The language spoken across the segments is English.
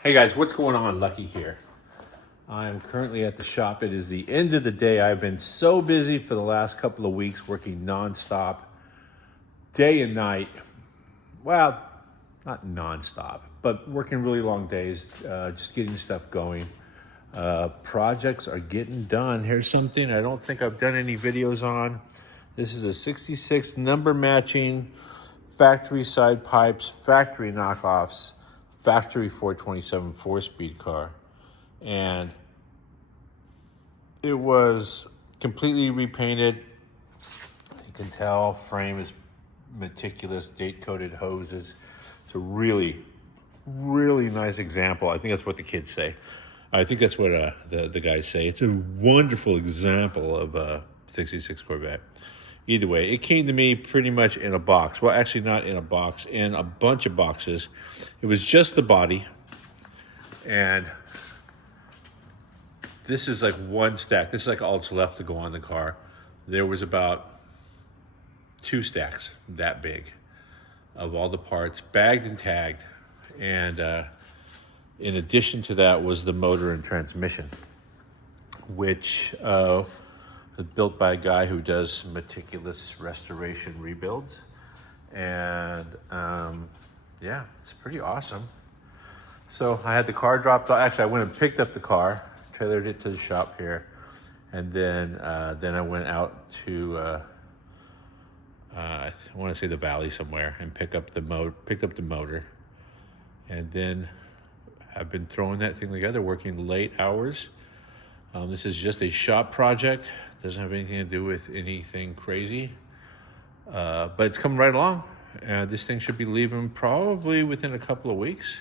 Hey guys, what's going on? Lucky here. I'm currently at the shop. It is the end of the day. I've been so busy for the last couple of weeks working nonstop, day and night. Well, not nonstop, but working really long days, just getting stuff going. Projects are getting done. Here's something I don't think I've done any videos on. This is a 66 number matching factory side pipes, factory knockoffs, factory 427 4-speed car. And it was completely repainted. You can tell frame is meticulous, date-coated hoses. It's a really, really nice example. I think that's what the kids say. I think that's what the guys say. It's a wonderful example of a 66 Corvette. Either way, it came to me pretty much in a box. Well, actually not in a box, in a bunch of boxes. It was just the body. And this is like one stack. This is like all that's left to go on the car. There was about 2 stacks that big of all the parts, bagged and tagged. And in addition to that was the motor and transmission, which was built by a guy who does meticulous restoration rebuilds. And yeah, it's pretty awesome. So I had the car dropped off. Actually, I went and picked up the car, trailered it to the shop here, and then I went out to I want to say the valley somewhere and picked up the motor, and then I've been throwing that thing together, working late hours. This is just a shop project. Doesn't have anything to do with anything crazy, but it's coming right along. This thing should be leaving probably within a couple of weeks.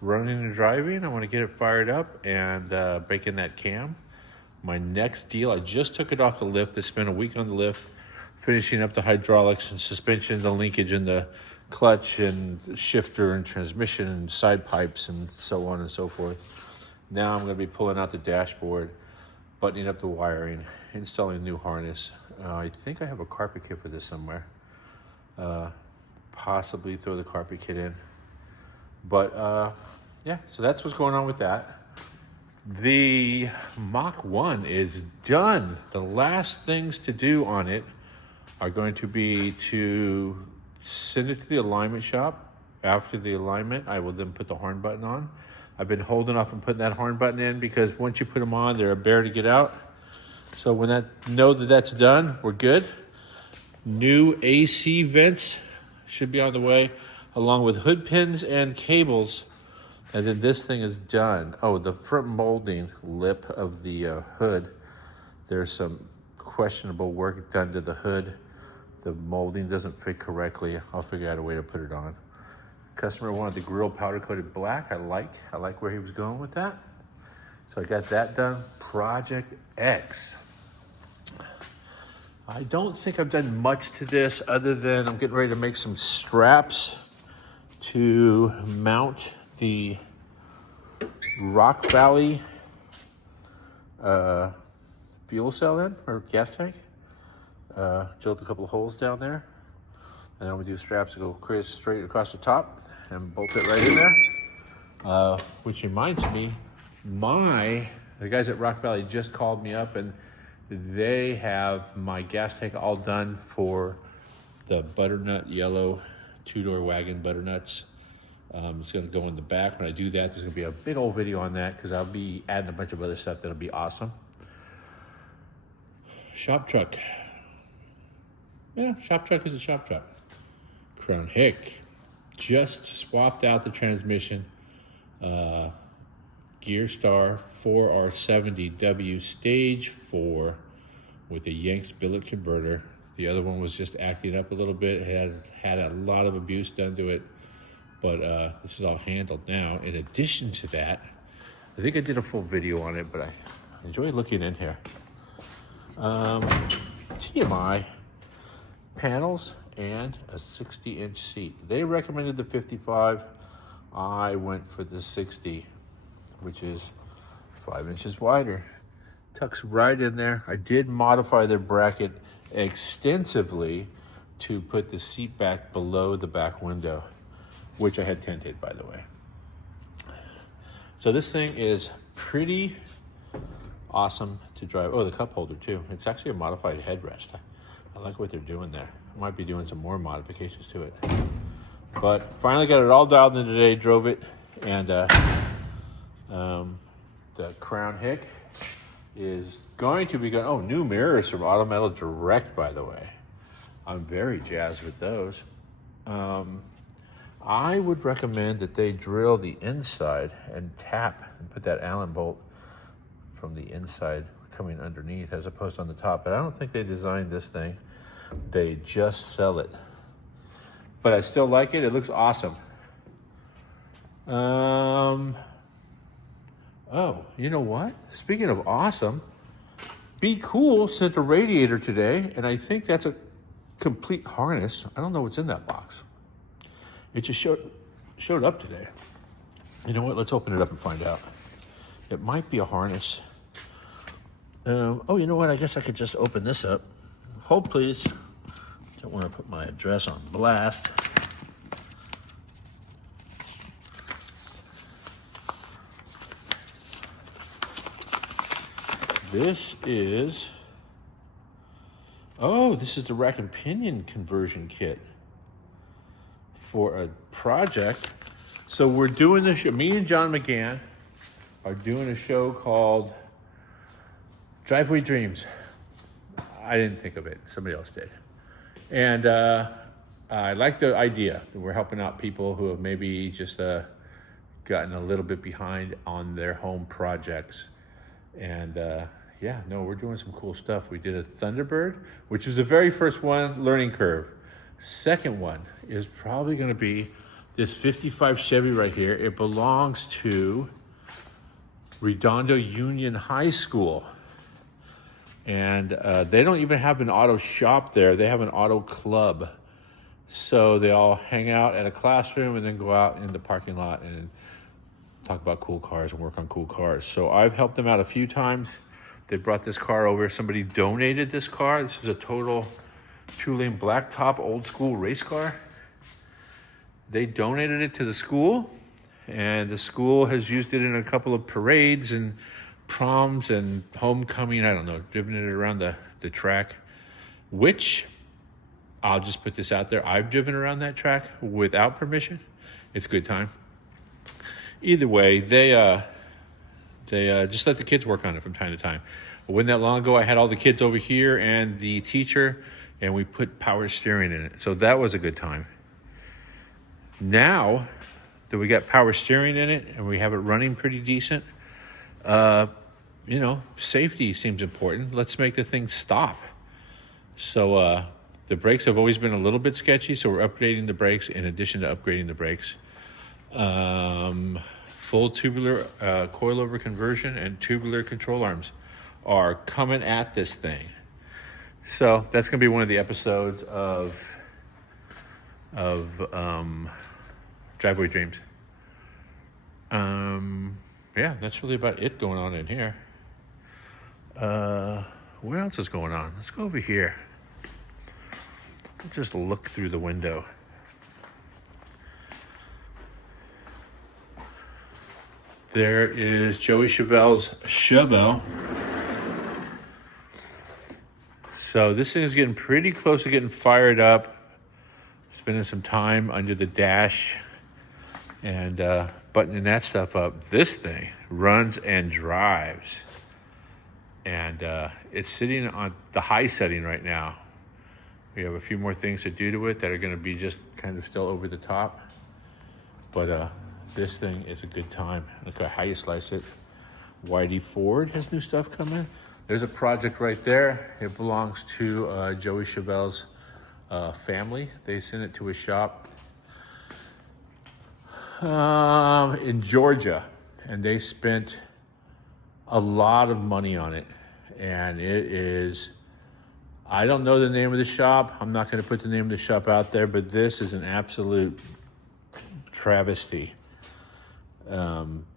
Running and driving, I want to get it fired up and break in that cam. My next deal, I just took it off the lift. I spent a week on the lift, finishing up the hydraulics and suspension, the linkage in the clutch and shifter and transmission and side pipes and so on and so forth. Now I'm going to be pulling out the dashboard, buttoning up the wiring, installing a new harness. I think I have a carpet kit for this somewhere. Possibly throw the carpet kit in. But yeah, so that's what's going on with that. The Mach One is done. The last things to do on it are going to be to send it to the alignment shop. After the alignment, I will then put the horn button on. I've been holding off on putting that horn button in because once you put them on, they're a bear to get out. So when know that that's done, we're good. New AC vents should be on the way, along with hood pins and cables. And then this thing is done. Oh, the front molding lip of the hood. There's some questionable work done to the hood. The molding doesn't fit correctly. I'll figure out a way to put it on. Customer wanted the grill powder coated black. I like where he was going with that. So I got that done. Project X. I don't think I've done much to this other than I'm getting ready to make some straps to mount the Rock Valley fuel cell in, or gas tank. Drilled a couple of holes down there. And then we do straps to go straight across the top and bolt it right in there. Which reminds me, the guys at Rock Valley just called me up and they have my gas tank all done for the butternut yellow 2-door wagon butternuts. It's going to go in the back. When I do that, there's going to be a big old video on that because I'll be adding a bunch of other stuff that'll be awesome. Shop truck. Yeah, shop truck is a shop truck. Crown Hick. Just swapped out the transmission. Gear Star 4R70W Stage 4 with a Yanks billet converter. The other one was just acting up a little bit. It had a lot of abuse done to it. But this is all handled now. In addition to that, I think I did a full video on it, but I enjoy looking in here. TMI panels and a 60-inch seat. They recommended the 55. I went for the 60, which is 5 inches wider. Tucks right in there. I did modify their bracket extensively to put the seat back below the back window, which I had tinted, by the way. So this thing is pretty awesome to drive. Oh, the cup holder too. It's actually a modified headrest. I like what they're doing there. I might be doing some more modifications to it. But finally got it all dialed in today, drove it, and the crown hick is going to be going. Oh, new mirrors from Auto Metal Direct, by the way. I'm very jazzed with those. I would recommend that they drill the inside and tap and put that Allen bolt from the inside coming underneath as opposed to on the top. But I don't think they designed this thing. They just sell it. But I still like it. It looks awesome. Oh, you know what? Speaking of awesome, Be Cool sent a radiator today, and I think that's a complete harness. I don't know what's in that box. It just showed up today. You know what? Let's open it up and find out. It might be a harness. Oh, you know what? I guess I could just open this up. Hold, please. Don't want to put my address on blast. This is the rack and pinion conversion kit for a project. So we're doing this show. Me and John McGann are doing a show called Driveway Dreams. I didn't think of it. Somebody else did. And I like the idea that we're helping out people who have maybe just gotten a little bit behind on their home projects. And yeah, no, we're doing some cool stuff. We did a Thunderbird, which was the very first one, learning curve. Second one is probably going to be this 55 Chevy right here. It belongs to Redondo Union High School. And they don't even have an auto shop there. They have an auto club. So they all hang out at a classroom and then go out in the parking lot and talk about cool cars and work on cool cars. So I've helped them out a few times. They brought this car over. Somebody donated this car. This is a total 2-lane blacktop old school race car. They donated it to the school, and the school has used it in a couple of parades and proms and homecoming. I don't know, driven it around the track, which I'll just put this out there. I've driven around that track without permission. It's a good time. Either way, they just let the kids work on it from time to time. It wasn't that long ago, I had all the kids over here and the teacher, and we put power steering in it. So that was a good time. Now that we got power steering in it and we have it running pretty decent, safety seems important. Let's make the thing stop. So the brakes have always been a little bit sketchy, so we're upgrading the brakes in addition to upgrading the brakes. Full tubular coilover conversion and tubular control arms are coming at this thing. So that's going to be one of the episodes of Driveway Dreams. Yeah, that's really about it going on in here. What else is going on? Let's go over here. Let's just look through the window. There is Joey Chevelle's Chevelle. So this thing is getting pretty close to getting fired up. Spending some time under the dash and buttoning that stuff up. This thing runs and drives. And it's sitting on the high setting right now. We have a few more things to do to it that are going to be just kind of still over the top. But this thing is a good time. Look how you slice it. Whitey Ford has new stuff coming. There's a project right there. It belongs to Joey Chevelle's family. They sent it to a shop in Georgia, and they spent a lot of money on it. And it is, I don't know the name of the shop. I'm not going to put the name of the shop out there, but this is an absolute travesty.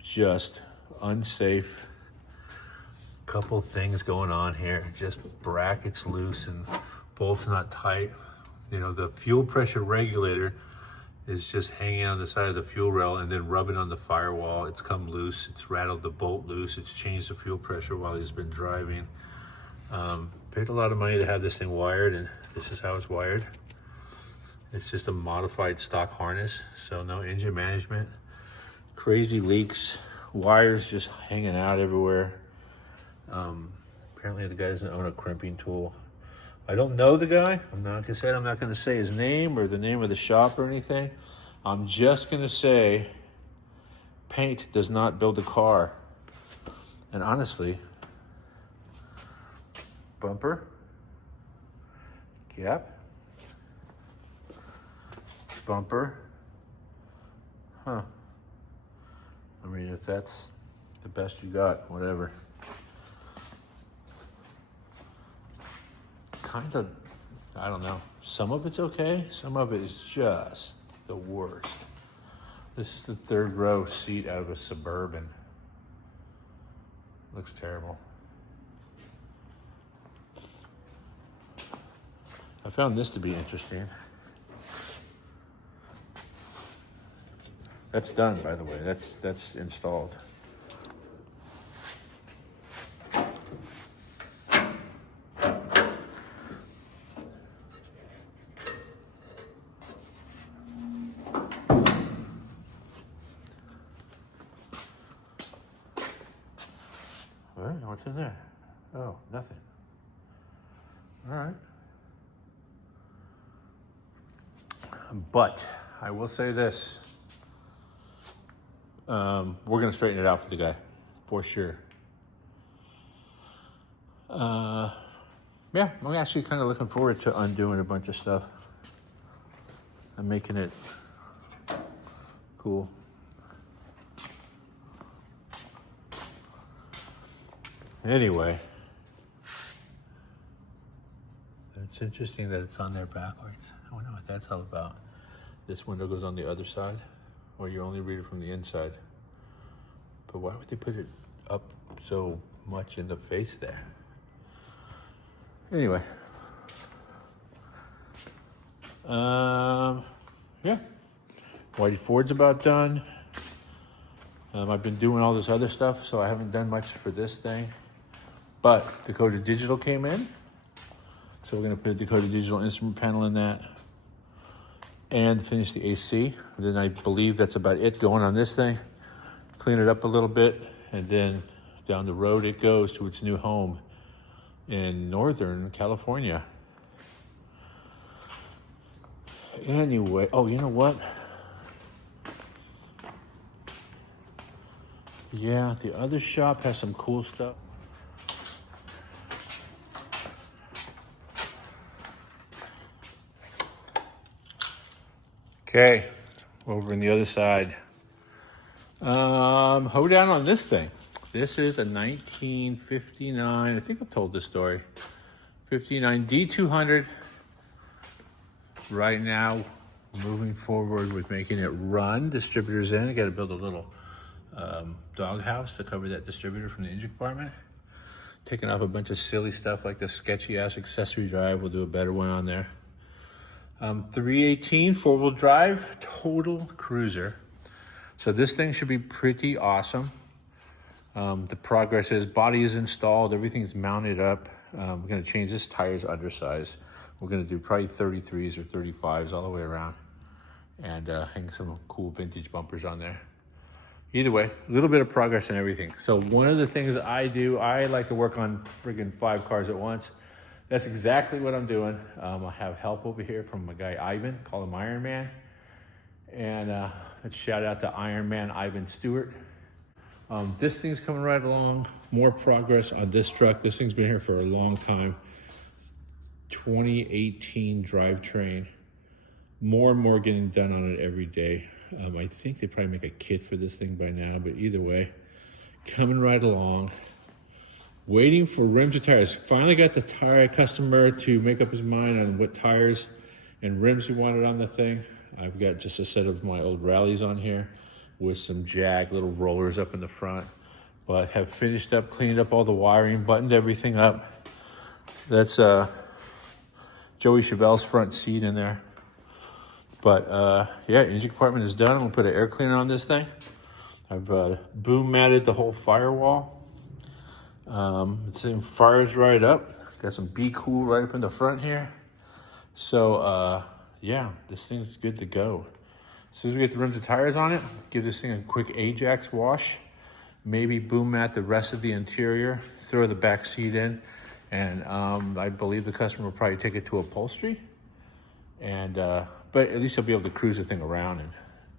Just unsafe. Couple things going on here. Just brackets loose and bolts not tight. You know, the fuel pressure regulator is just hanging on the side of the fuel rail and then rubbing on the firewall. It's come loose, it's rattled the bolt loose, it's changed the fuel pressure while he's been driving. Paid a lot of money to have this thing wired, and this is how it's wired. It's just a modified stock harness, so no engine management. Crazy leaks, wires just hanging out everywhere. Apparently the guy doesn't own a crimping tool. I don't know the guy. I'm not gonna say his name or the name of the shop or anything. I'm just gonna say paint does not build a car. And honestly, bumper, gap, bumper, huh. I mean, if that's the best you got, whatever. Kind of, I don't know. Some of it's okay. Some of it is just the worst. This is the third row seat out of a Suburban. Looks terrible. I found this to be interesting. That's done, by the way. That's installed. All right, what's in there? Oh, nothing. All right. But I will say this. We're going to straighten it out for the guy, for sure. Yeah, I'm actually kind of looking forward to undoing a bunch of stuff and making it cool. Anyway, it's interesting that it's on there backwards. I wonder what that's all about. This window goes on the other side, or you only read it from the inside. But why would they put it up so much in the face there? Anyway. Yeah. Whitey Ford's about done. I've been doing all this other stuff, so I haven't done much for this thing. But Dakota Digital came in. So we're gonna put a Dakota Digital instrument panel in that and finish the AC. And then I believe that's about it going on this thing. Clean it up a little bit, and then down the road it goes to its new home in Northern California. Anyway, oh, you know what? Yeah, the other shop has some cool stuff. Okay, over on the other side. Hoedown on this thing. This is a 1959, I think I've told this story. 59 D200. Right now, moving forward with making it run. Distributors in. I got to build a little dog house to cover that distributor from the engine compartment. Taking off a bunch of silly stuff like the sketchy ass accessory drive. We'll do a better one on there. 318 4-wheel drive, total cruiser. So this thing should be pretty awesome. The progress is body is installed, everything's mounted up. We're gonna change this tire's undersize. We're gonna do probably 33s or 35s all the way around, and hang some cool vintage bumpers on there. Either way, a little bit of progress in everything. So one of the things that I do, I like to work on friggin' 5 cars at once. That's exactly what I'm doing. I have help over here from my guy Ivan, call him Iron Man. And let's shout out to Iron Man Ivan Stewart. This thing's coming right along. More progress on this truck. This thing's been here for a long time. 2018 drivetrain. More and more getting done on it every day. I think they probably make a kit for this thing by now, but either way, coming right along. Waiting for rims and tires. Finally got the tire customer to make up his mind on what tires and rims he wanted on the thing. I've got just a set of my old rallies on here with some Jag little rollers up in the front, but have finished up, cleaned up all the wiring, buttoned everything up. That's Joey Chevelle's front seat in there. But yeah, engine compartment is done. I'm gonna put an air cleaner on this thing. I've boom matted the whole firewall. This thing fires right up. Got some Be Cool right up in the front here. So yeah, this thing's good to go. As soon as we get the rims and tires on it, give this thing a quick Ajax wash. Maybe boom mat the rest of the interior, throw the back seat in, and I believe the customer will probably take it to upholstery. And but at least he'll be able to cruise the thing around and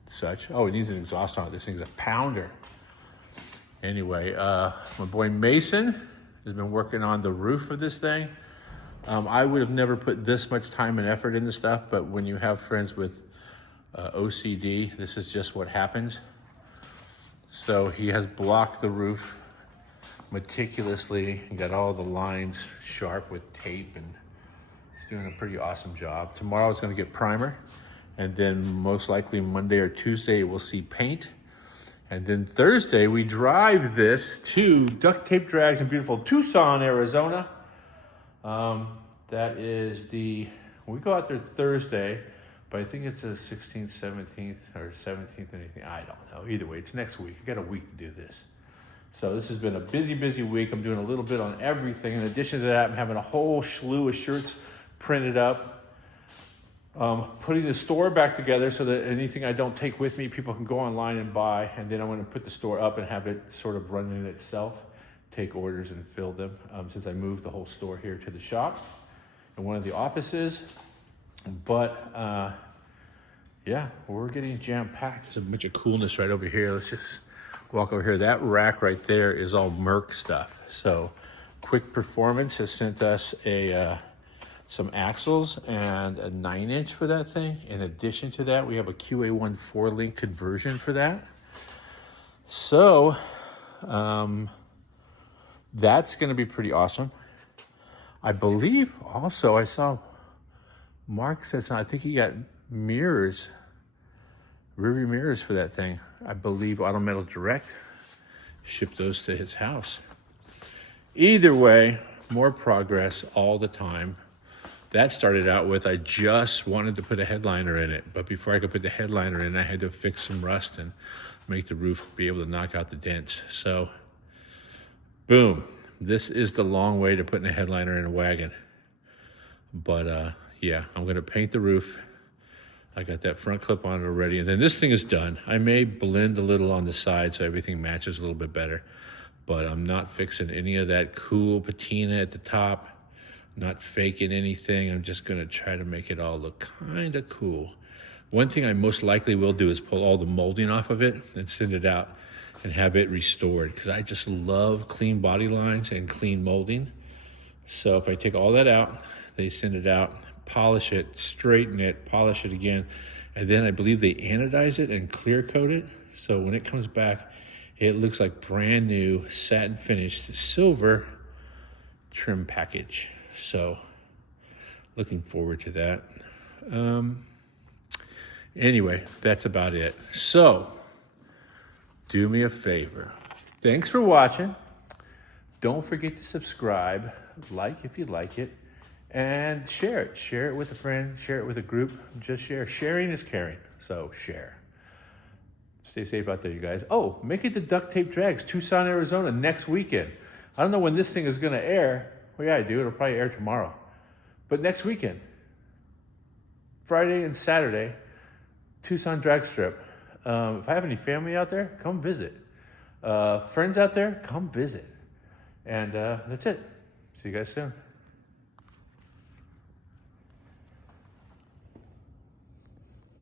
such. Oh, it needs an exhaust on it. This thing's a pounder. Anyway, my boy Mason has been working on the roof of this thing. I would have never put this much time and effort into stuff, but when you have friends with OCD, this is just what happens. So he has blocked the roof meticulously and got all the lines sharp with tape, and he's doing a pretty awesome job. Tomorrow it's going to get primer, and then most likely Monday or Tuesday we'll see paint. And then Thursday we drive this to Duct Tape Drags in beautiful Tucson, Arizona. That is we go out there Thursday, but I think it's the 16th, 17th, or 17th, anything. I don't know. Either way, it's next week. I got a week to do this. So this has been a busy, busy week. I'm doing a little bit on everything. In addition to that, I'm having a whole slew of shirts printed up. Putting the store back together so that anything I don't take with me, people can go online and buy. And then I'm going to put the store up and have it sort of run in itself, take orders and fill them. Since I moved the whole store here to the shop and one of the offices. But yeah, we're getting jam-packed. There's a bunch of coolness right over here. Let's just walk over here. That rack right there is all Merc stuff. So Quick Performance has sent us some axles and a 9-inch for that thing. In addition to that, we have a QA1 4-link conversion for that. So that's going to be pretty awesome. I believe also I saw Mark said something. I think he got mirrors, rearview mirrors for that thing. I believe Auto Metal Direct shipped those to his house. Either way, more progress all the time. That started out with I just wanted to put a headliner in it, but before I could put the headliner in, I had to fix some rust and make the roof be able to knock out the dents. So, boom. This is the long way to putting a headliner in a wagon. But yeah, I'm gonna paint the roof. I got that front clip on it already, and then this thing is done. I may blend a little on the side so everything matches a little bit better, but I'm not fixing any of that cool patina at the top, not faking anything. I'm just gonna try to make it all look kind of cool. One thing I most likely will do is pull all the molding off of it and send it out and have it restored, because I just love clean body lines and clean molding. So if I take all that out, they send it out, polish it, straighten it, polish it again, and then I believe they anodize it and clear coat it. So when it comes back, it looks like brand new satin finished silver trim package. So looking forward to that. Anyway, that's about it. So do me a favor. Thanks for watching. Don't forget to subscribe, like if you like it, and share it. Share it with a friend, share it with a group. Just share. Sharing is caring, so share. Stay safe out there, you guys. Oh, make it to Duct Tape Drags, Tucson, Arizona, next weekend. I don't know when this thing is going to air. Well, yeah, I do. It'll probably air tomorrow. But next weekend, Friday and Saturday, Tucson Drag Strip. If I have any family out there, come visit. Friends out there, come visit. And that's it. See you guys soon.